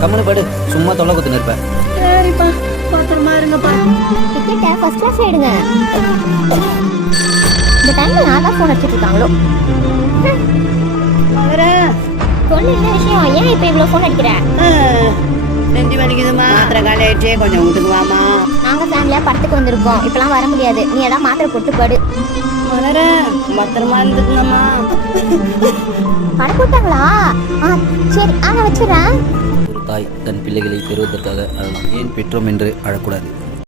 கம்முனு படு, சும்மா தொலை குத்துன்னு இருப்பேன். சரிப்பா, பத்திரமா இருங்கப்பா. டிக்கெட்டை ஃபர்ஸ்ட் கிளாஸ் எடுங்க. இந்த டைம்ல நான் தான் ஃபோன் அடிச்சிட்டு இருக்காங்களோ. மலரே, சொல்லு என்ன விஷயம், ஏன் இப்போ இவ்வளோ ஃபோன் அடிக்கிற? நெஞ்சு வலிக்குதுமா, மாத்திரை காலி ஆயிடுச்சு, கொஞ்சம் வீட்டுக்கு வாமா. நாங்கள் ஃபேமிலியாக படத்துக்கு வந்திருக்கோம், இப்போலாம் வர முடியாது. நீ ஏதாவது மாத்திரை போட்டு படு. மலரே, பத்திரமா இருந்துக்குங்கம்மா. படம் போட்டாங்களா? சரி, நான் வச்சுறேன். ஒரு தாய் தன் பிள்ளைகளை பெறுவதற்காக அழலாம். ஏன் பெற்றோம் என்று அழக்கூடாது?